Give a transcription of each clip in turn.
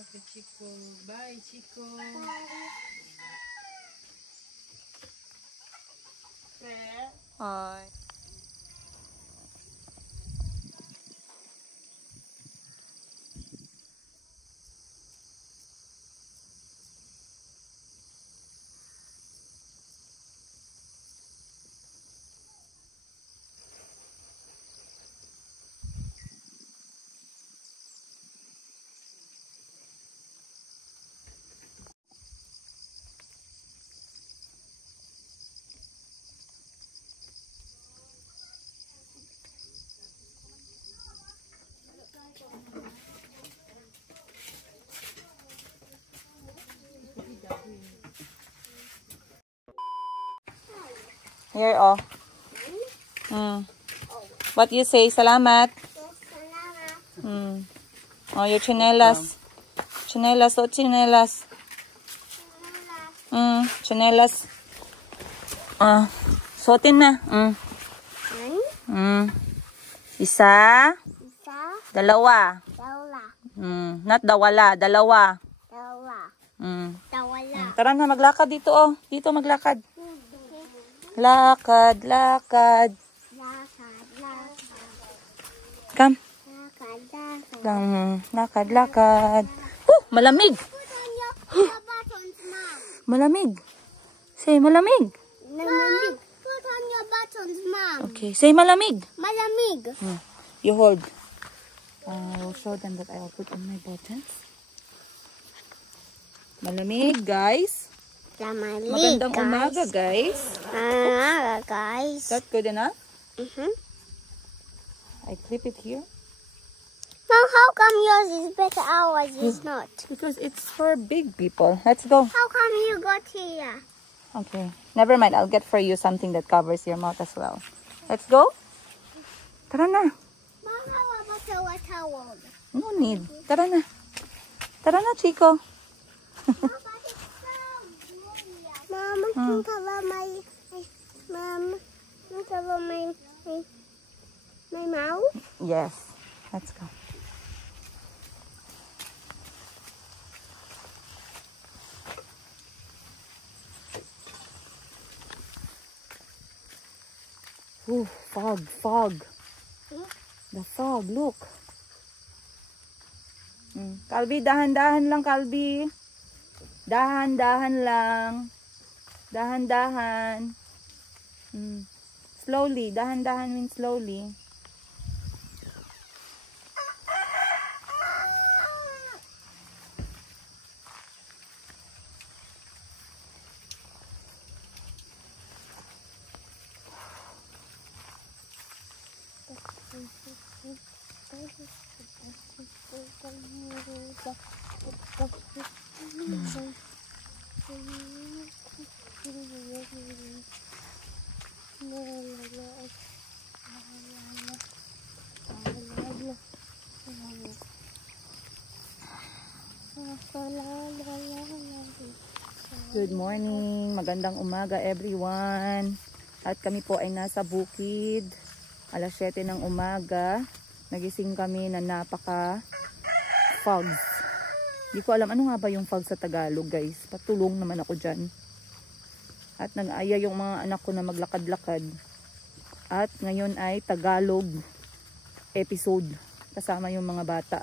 Okay, Chico. Bye, Chico. Hi. Here, oh. What you say? Salamat. Oh, your chinelas. Chinelas, oh, chinelas. Chinelas. Suotin na. Isa. Dalawa. Not dawala, dalawa. Tara na, maglakad dito, oh. Dito maglakad. Lakad, lakad. Come. Lakad, lakad. Malamig. Malamig. Say malamig. Put on your buttons, Mom. Okay, say malamig. Malamig. You hold. I will show them that I will put on my buttons. Malamig, guys. Magandang umaga, guys. Guys. Is that good enough? I clip it here. Mom, how come yours is better, ours is not? Because it's for big people. Let's go. How come you got here? Okay. Never mind. I'll get for you something that covers your mouth as well. Let's go. Tara na. Mom, how about a towel? No need. Tara na. Tara na, Chico. Mom, can cover my my mouth? Yes. Let's go. Ooh, fog, fog. The fog, look. Kalbi, dahan-dahan lang, Kalbi. Dahan-dahan lang. Dahan-dahan. Slowly, dahan-dahan means slowly. Good morning, magandang umaga everyone. At kami po ay nasa bukid. Alas 7 ng umaga. Nagising kami na napaka fogs. Hindi ko alam ano nga ba yung fog sa Tagalog, guys. Patulong naman ako dyan. At nag-aya yung mga anak ko na maglakad-lakad. At ngayon ay Tagalog episode. Kasama yung mga bata.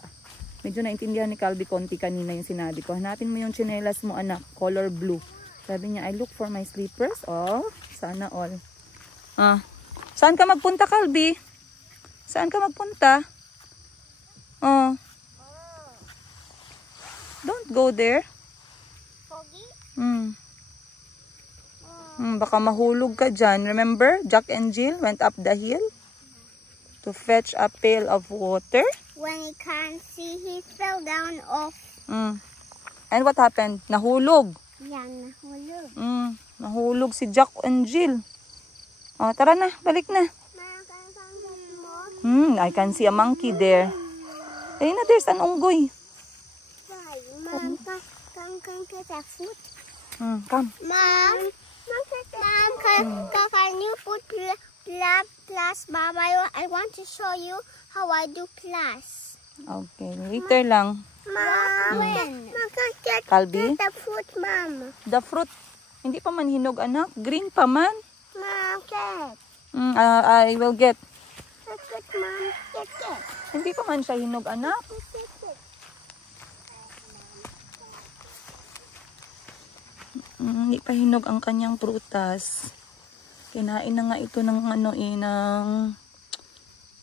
Medyo naintindihan ni Calvi konti kanina yung sinabi ko. Hanapin mo yung tsinelas mo, anak. Color blue. Sabi niya, I look for my slippers. Oh, sana all. Saan ka magpunta, Calvi? Saan ka magpunta? Oh. Don't go there. Baka mahulog ka dyan. Remember, Jack and Jill went up the hill to fetch a pail of water. When he can't see, he fell down off. And what happened? Nahulog. Yeah, nahulog. Nahulog si Jack and Jill. Oh, tara na, balik na. I can see a monkey there. Ayun na, there's an unggoy. Mom, can get a foot? Come. Mom, can you put plus, Mom? I want to show you how I do plus. Okay, later lang. Mom, Calbi? the fruit, Mom. The fruit, hindi pa man hinog anak. Green pa man. Mom, get. I will get. Get, Mom. Get. Hindi pa man siya hinog anak. Hindi pa hinog ang kanyang prutas. Kinain na nga ito ng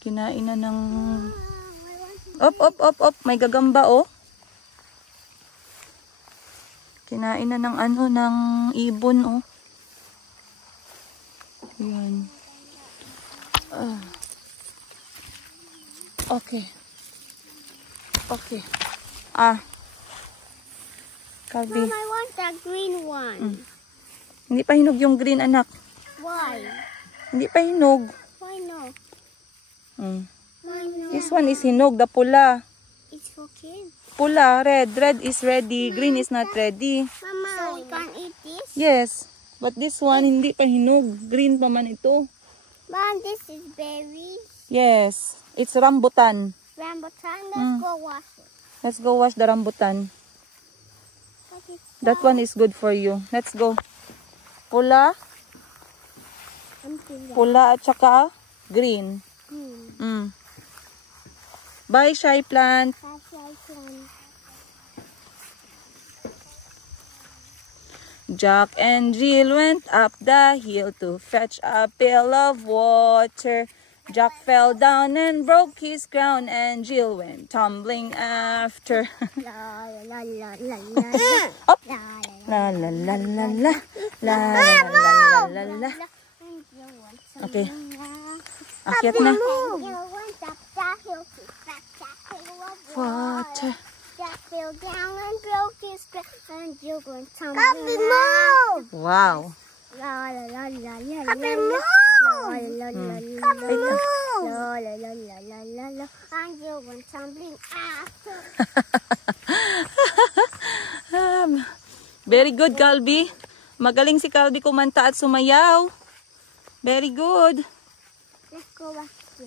kinain na ng op, may gagamba oh. Kinain na ng ng ibon oh. Ayan. Okay. Calbi. Mom, I want the green one. Hindi pa hinog yung green anak. Why? Hindi pa hinog. Why no? Why no? This one is hinog, the pula. It's for kids. Pula, red. Red is ready. Green is not ready. Mama, so we can eat this? Yes. But this one, hindi pa hinog. Green pa man ito. Mom, this is berries. Yes. It's rambutan. Rambutan, let's go wash it. Let's go wash the rambutan. That one is good for you. Let's go. Pula. Pula at saka green. Bye, shy plant. Jack and Jill went up the hill to fetch a pail of water. Jack fell down and broke his crown, and Jill went tumbling after. La la la la Up. la La la la la la. La la la la la. Okay. Akyat na. Water. Jack fell down and broke his crown, and Jill went tumbling after. Wow. La la la la la la. La la la la Wait lang. la la la la la la la. And Jill went tumbling after. Very good, Calbi. Magaling si Calbi kumanta at sumayaw. Very good. Let's go back to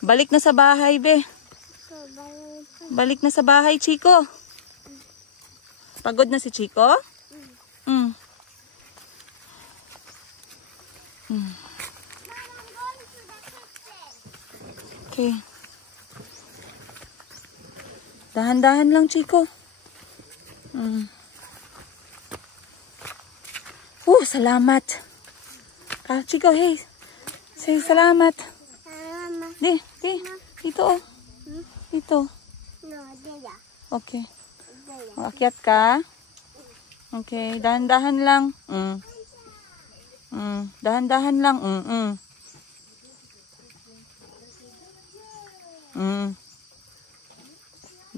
Balik na sa bahay, be. Balik na sa bahay, Chico. Pagod na si Chico? Okay. Dahan-dahan lang, Chico. Salamat. Chico, hey. Say salamat. Di. Dito, oh. Dito. No, there. Okay. Akyat ka. Okay. Dahan-dahan lang. Dahan-dahan lang.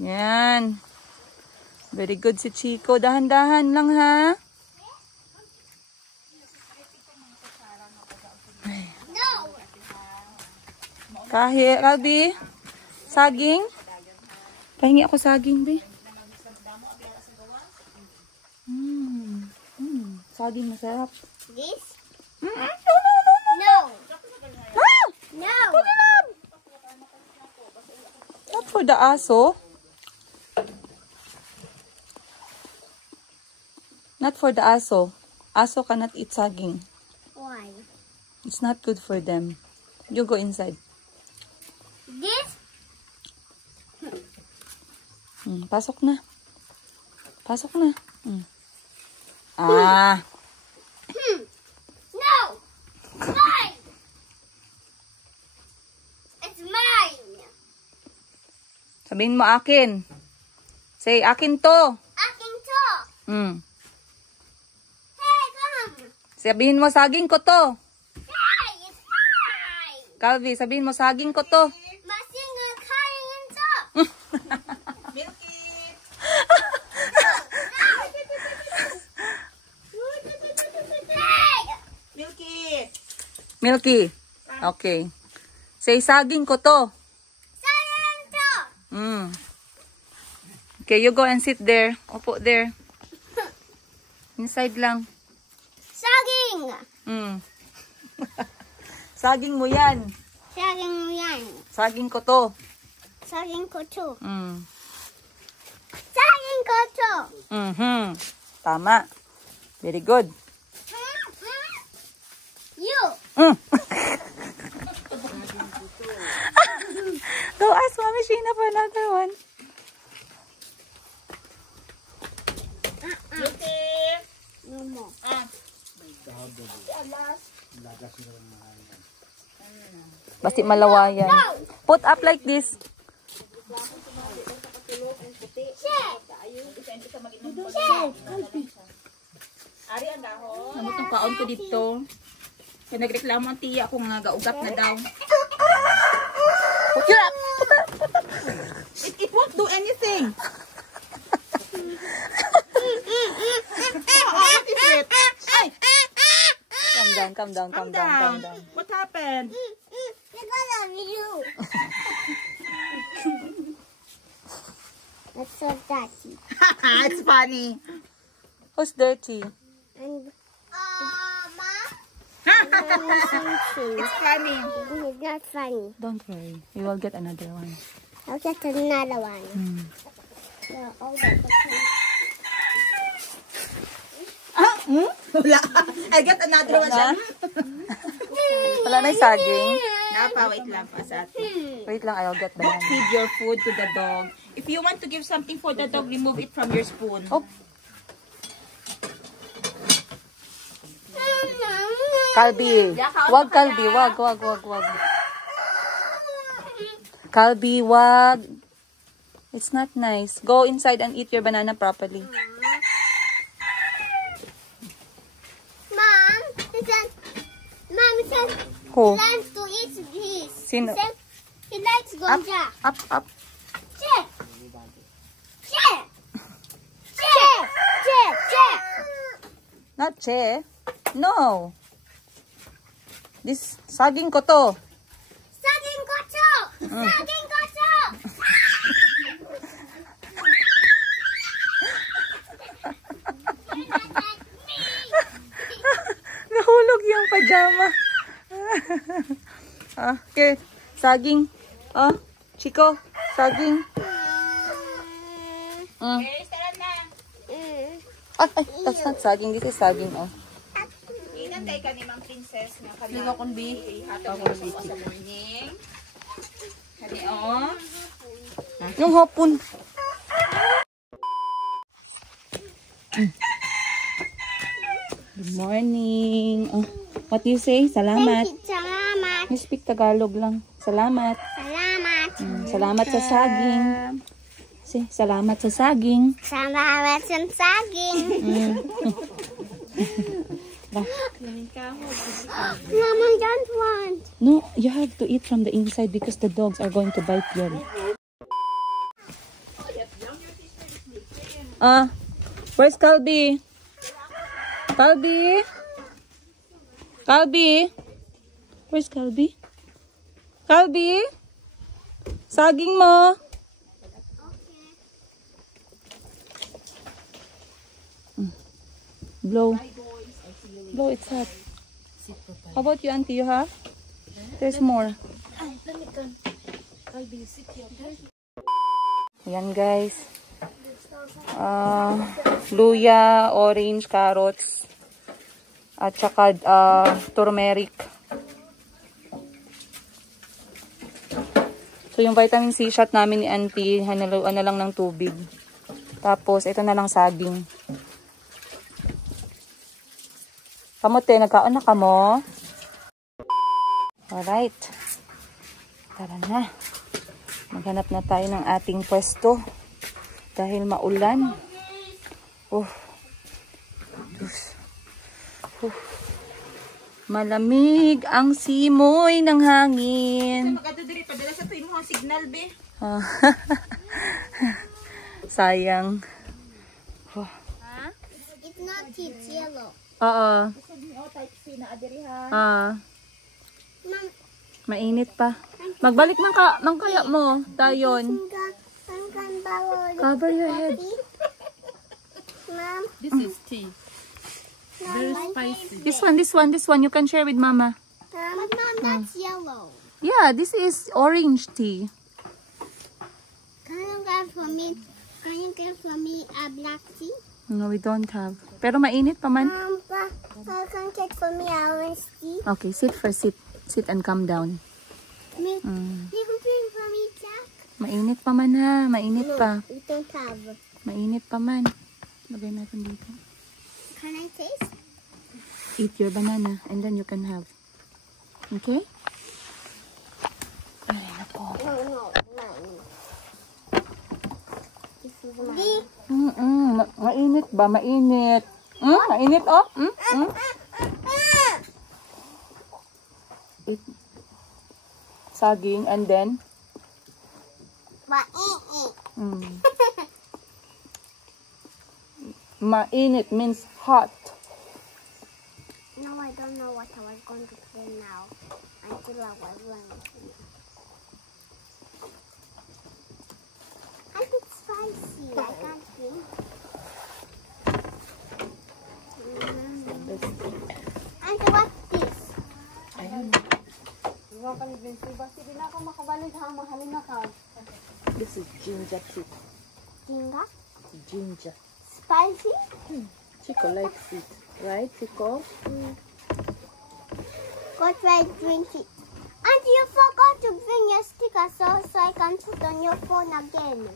Yan. Very good si Chico. Dahan-dahan lang, ha? No. Kahit, Calbi. Saging. Pahingi ako saging, be. Saging masarap. This? No. No. No. Not for the aso. Not for the aso. Aso cannot eat saging. Why? It's not good for them. You go inside. This? Pasok na. Pasok na. No. Mine. It's mine. Sabihin mo akin. Say, akin to. Akin to. Hey, come. Sabihin mo, saging ko to. Hey, it's mine. Calvi, sabihin mo, saging ko to. Masinga kain to. Milky. Okay. Say, saging ko to. Sayang to. Okay, you go and sit there. Opo there. Inside lang. Saging. Saging mo yan. Saging mo yan. Saging ko to. Saging ko too. Mm. Saging ko too. Tama. Very good. You. Mm. Go ask Mommy Sheena for another one. No more. Basti malawayan. Put up like this. Ano itong kaon ko dito? Kaya nagreklamo ang tiya ko nga gaugat na daw. Put your up. It won't do anything. What is it? Ay, Calm down. calm down. What happened? Because of you. That's so dirty. It's funny. Who's dirty? And It's funny. it's not funny. Don't worry. We will get another one. I'll get another one. Wala. I got another one. Na? Wala na yung saging. Napa, wait lang pa sa atin. Wait lang, I'll get Don't banana. feed your food to the dog. If you want to give something for the dog, remove it from your spoon. Oh, Kalbi. Wag, Kalbi. Wag. Kalbi, wag. It's not nice. Go inside and eat your banana properly. Mom, he said Who? he likes to eat this. Sino? He said he likes Up, Gonja. up. Check. Check. Check. Check. Check. Not che. No. This, saging ko to. Saging kocho. Saging kocho. Nahulog yung pajama. Okay. Saging. Chico. Saging. Okay, start na. Ay, that's not saging. This is saging, oh. Inantay ka ni Ma'am Princess nga kanina. Hatag mo sa morning. Kani, oh. Yung hapon. Good morning. Oh, what do you say? Salamat. Salamat. You speak Tagalog lang. Salamat. Salamat. Salamat sa saging. Say, salamat sa saging. Salamat sa saging. Mama don't want. No, you have to eat from the inside because the dogs are going to bite you. Where's Kalbi? Kalbi? Kalbi? Where's Kalbi? Kalbi? Saging mo? Blow. Blow, it's hot. How about you, Auntie? You have? There's more. Ayan, guys. Luya, orange, carrots, at saka turmeric. So, yung vitamin C shot namin ni Auntie, hanaluan na lang ng tubig. Tapos, ito na lang saging. Kamote, nagkaon na ka mo? Alright. Tara na. Maghanap na tayo ng ating pwesto. Dahil maulan. Malamig ang simoy ng hangin. Magkadudiri, padala sa tuwing mo ang signal, be. Sayang. It's not it's yellow. Oo. Type C na adiri ha. Mom, Mainit pa. Magbalik man kaya mo. Dayon. Cover your head. Mom, This is tea. Very spicy. This one. You can share with Mama. Mom, that's yellow. Yeah, this is orange tea. Can you get for me a black tea? No, we don't have. Pero mainit pa man. Can you get for me a orange tea? Okay, sit first. Sit and calm down. You can get for me Jack? Mainit pa man ha. Mainit pa. We don't have. Mainit pa man. Lagay natin dito. Can I taste? Eat your banana and then you can have. Okay? Ay, nako. No, mine. This is mine. Mainit ba? Mainit. Mainit oh. Eat saging and then mainit means hot. No, I don't know what I was going to say now until I was learning. And it's spicy. I can't drink. And what's this? Ayun. This is ginger tea. Ginger? Ginger. Spicy? Chico likes it. Right, Chico? Go try drink it. And you forgot to bring your sticker so I can put on your phone again.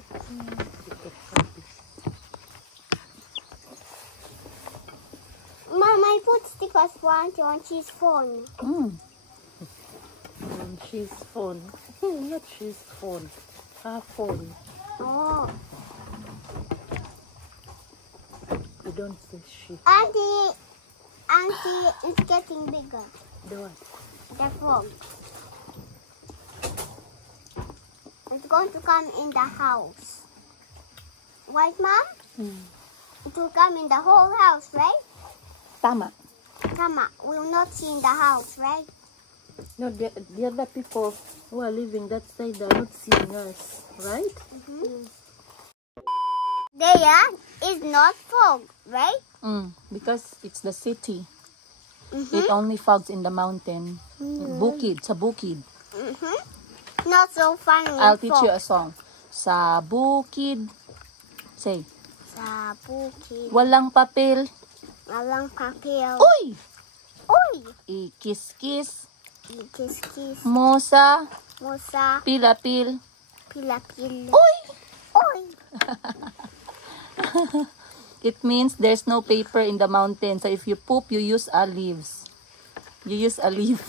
Mom, I put stickers for Auntie on his phone. She's phone. Not she's phone. Her phone. Oh. You don't say she. Auntie is getting bigger. The what? The frog. It's going to come in the house. Right, Mom? It will come in the whole house, right? Tama. Tama, we'll not see in the house, right? No, the other people who are living that side are not seeing us, right? There is not fog, right? Because it's the city. It only fogs in the mountain. Bukid, sa bukid. Not so funny. I'll teach you a song. Sa bukid. Say. Sa bukid. Walang papel. Walang papel. Uy! Uy! Ikis-kis. Ikis-kis. Mosa. Mosa. Pilapil. Pilapil. Uy! Uy! It means there's no paper in the mountain. So if you poop, you use a leaves. You use a leaf.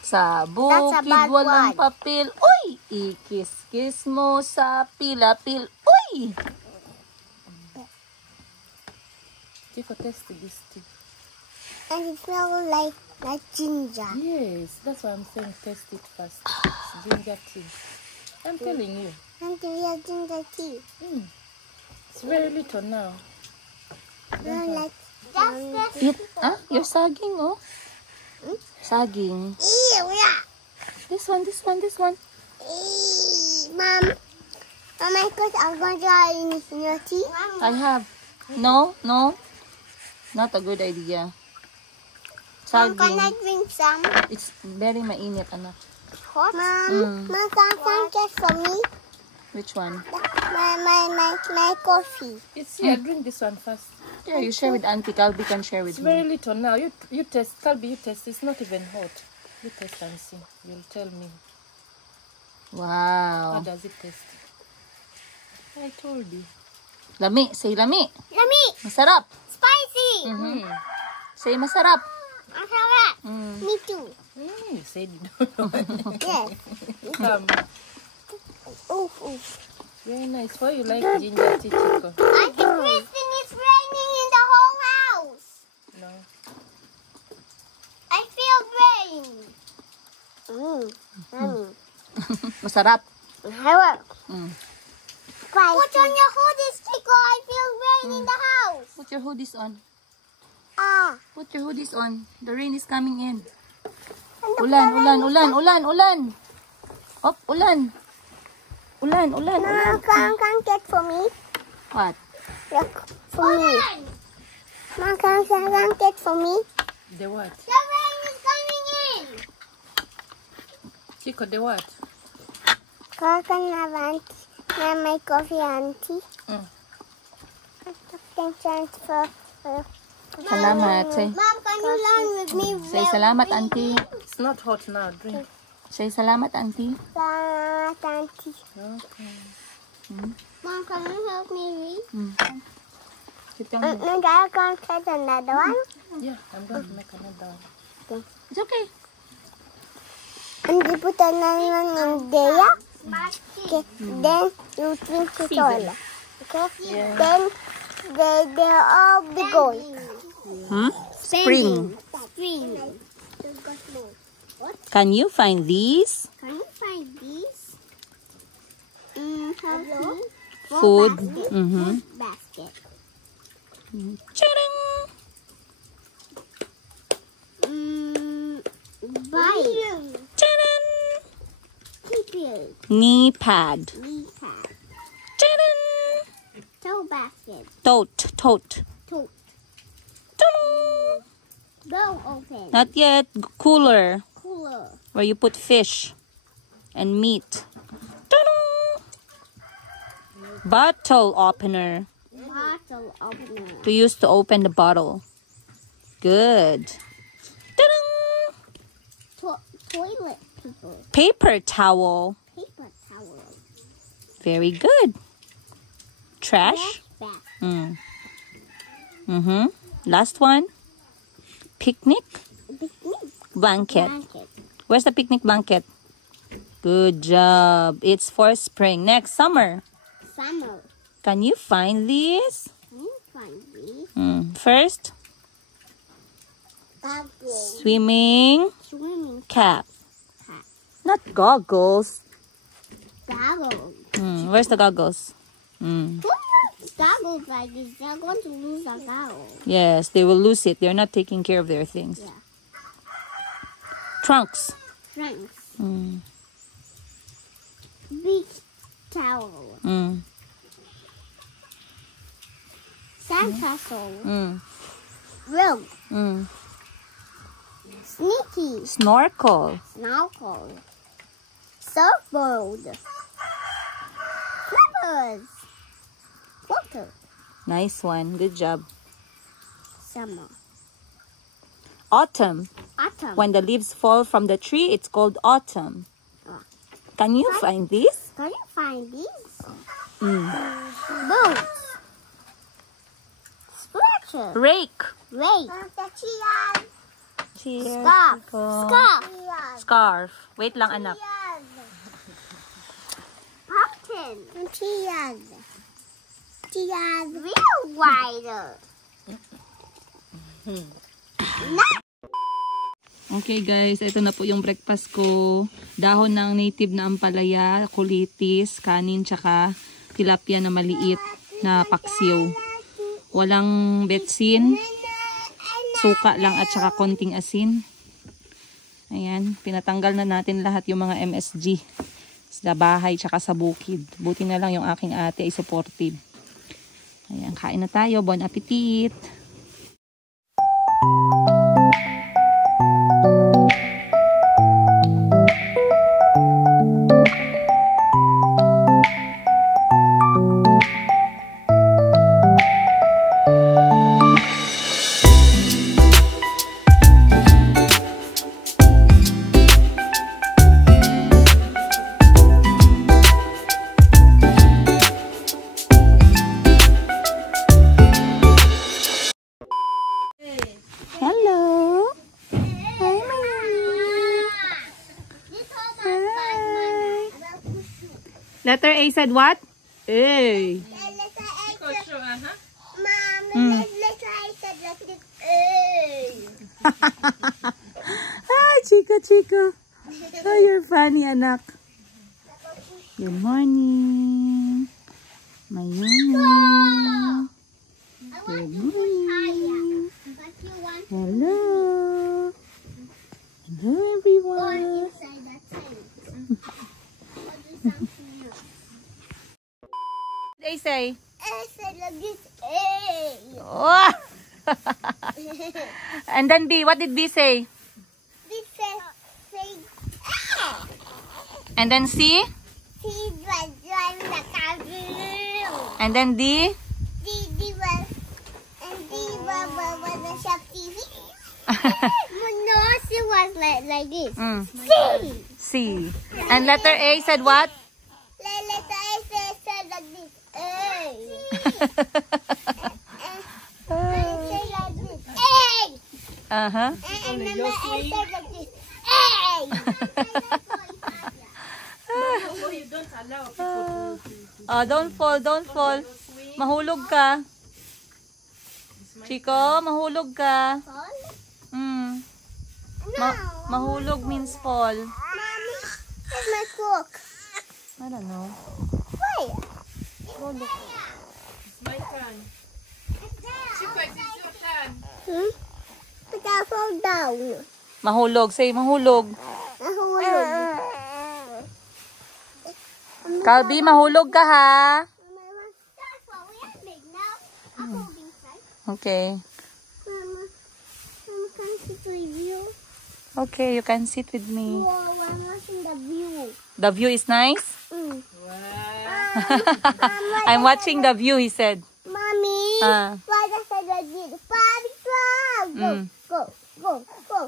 Sa bukid, bad walang word. papel. Uy! Ikis-kis mo sa pilapil. Uy! Chico, taste this tea. And it smells like ginger. Yes, that's why I'm saying taste it first. It's ginger tea. I'm telling you. And real ginger tea. It's very little now. Like Eat. You're sagging, oh. Sagging. This one. Mom, I thought I'm going to try in your tea. I have. No. Not a good idea. Mom, can I Sagging. drink some? It's very mainit, anak. Hot? Mom, can you get for me? Which one? My coffee. It's here. Drink this one first. Yeah, you share with Auntie. Kalbi can share with It's very me. little now. You taste. Kalbi, you taste. It's not even hot. You taste and see. You'll tell me. How Wow. does it taste? I told you. Lami. Say lami. Yummy! Masarap. Spicy! Say masarap. Masarap! Me too. You said you don't know. Yes. Come. Oof, oof. Very nice. Why you like ginger tea, Chico? Auntie Kristen, it's raining in the whole house. No. I feel rain. Yummy. Masarap. Masarap. Mm. Put on your hoodies, Chico. I feel rain in the house. Put your hoodies on. Ah. Put your hoodies on. The rain is coming in. And the Ulan. Op, ulan. Ulan. Mom, can get for me? What? Look, for me. Mom, can get for me? The what? The rain is coming in. Chico, the what? Can I have my coffee, Auntie? Thanks for. Salamat. Say, Mom, can you learn with me? say salamat, auntie. It's not hot now. Drink. Say salamat, auntie. Salamat, Auntie. Okay. Mom, can you help me read? Sit down here. And I can get another one. Yeah, I'm going to make another one. It's okay. And you put another one in there. Okay. Then you drink it all. Okay. Then they'll all be going. Spring. Spring. Can you find these? Can you find these? Hello. Food. Basket. Tadang! Bike. Tadang! Keep Knee pad. Knee pad. Tadang! Toe basket. Tote. Tote. Tadang! Go open. Not yet. Cooler. Cooler. Where you put fish and meat. Tadang! Bottle opener. Bottle opener. To use to open the bottle. Good. Tadang! Toilet paper. Paper towel. Paper towel. Very good. Trash. Bag. Last one. Picnic Picnic blanket. blanket. Where's the picnic blanket? Good job. It's for spring. Next, summer. Summer. Can you find these? Can you find these? First, Goggles. swimming Swimming cap. cap. Not goggles. Goggles. Where's the goggles? Goggles like this. They're going to lose a goggle. Yes, they will lose it. They're not taking care of their things. Yeah. Trunks. Trunks. Mm. Beach towel. Mm. Sandcastle. Mm. Rope. Mm. Sneaky. Snorkel. Snorkel. Surfboard. Flippers. Water. Nice one. Good job. Summer. Autumn. Autumn. When the leaves fall from the tree, it's called autumn. Can you find these? Can you find these? Mm. Boots. Scratcher. Rake. Rake. Cheers. Scarf. Go. Scarf. Scarf. Wait lang, anak. Pumpkin. Tias. Tias. Real wider. Okay guys, ito na po yung breakfast ko. Dahon ng native na ampalaya, kulitis, kanin, tsaka tilapia na maliit na paksiw. Walang betsin, suka lang at tsaka konting asin. Ayan, pinatanggal na natin lahat yung mga MSG sa bahay tsaka sa bukid. Buti na lang yung aking ate ay supportive. Ayan, kain na tayo. Bon appetit! Letter A said what? A. Mom, letter A said like this. Hi, Chica. Oh, you're funny, anak. Good morning. Mayumi. Good morning. Hello. Hello, everyone. They say. Oh. And then B, what did B say? B says, And then C? C And then D? No, she was like this. C. And letter A said what? Letter A said like this. A. And say like this. A. Uh-huh. And then my A said like this. A. Oh, don't fall, don't fall. Mahulog ka. Chico, mahulog ka. Mm. No. Mahulog means fall. Mommy, where's my fork? I don't know. Wait. My turn. Chico, it is your turn. But I fall down. Mahulog, say mahulog. Nahulog. Calby, mahulog ka ha. That's what we have big now. I'm holding tight. Okay. Mama, can I sit with you? Okay, you can sit with me. Whoa, I'm watching the view. The view is nice? Mm. I'm watching the view, he said. Mommy, why does I like this? Party club! Go, go, go, go.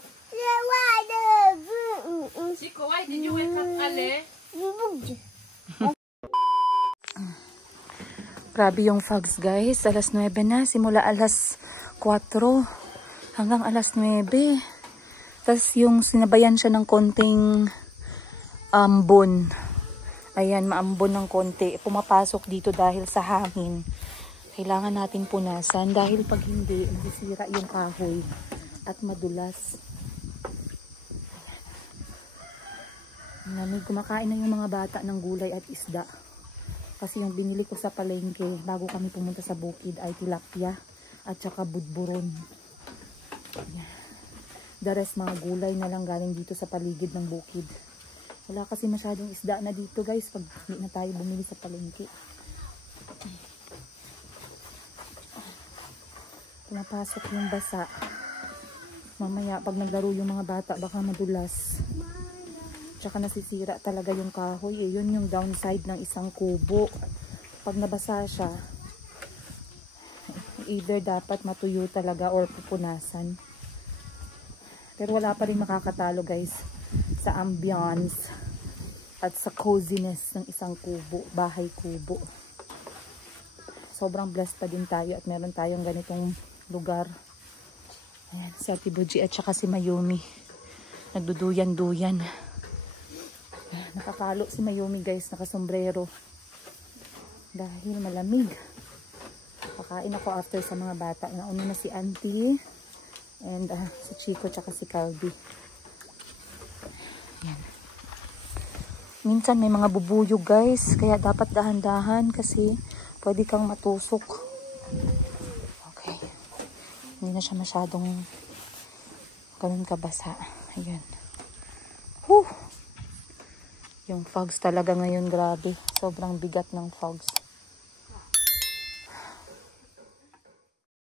Chico, why did you wake up early? Grabe yung fogs guys. Alas 9 na. Simula alas 4 hanggang alas 9. Tapos yung sinabayan siya ng konting ambon. Ayan, maambon ng konti. Pumapasok dito dahil sa hangin. Kailangan natin punasan dahil pag hindi, masisira yung kahoy at madulas. Kumakain na yung mga bata ng gulay at isda. Kasi yung binili ko sa palengke bago kami pumunta sa bukid ay tilapia at saka budburon. The rest mga gulay na lang galing dito sa paligid ng bukid. Wala kasi masyadong isda na dito guys pag hindi na tayo bumili sa palengke. Pumapasok yung basa. Mamaya pag naglaro yung mga bata baka madulas. Tsaka nasisira talaga yung kahoy. Yun yung downside ng isang kubo. Pag nabasa siya, either dapat matuyo talaga or pupunasan. Pero wala pa rin makakatalo guys sa ambience at sa coziness ng isang kubo, bahay kubo. Sobrang blessed pa din tayo at meron tayong ganitong lugar. Ayan, si Ate Buji at saka si Mayumi. Nagduduyan-duyan. Nakakalo si Mayumi guys, nakasombrero. Dahil malamig. Pakain ako after sa mga bata. Nauna na si Auntie and si Chico tsaka si Calby. Ayan. Minsan may mga bubuyog guys, kaya dapat dahan-dahan kasi pwede kang matusok. Okay. Hindi na siya masyadong ganun kabasa. Ayan. Whew! Yung fogs talaga ngayon, grabe. Sobrang bigat ng fogs.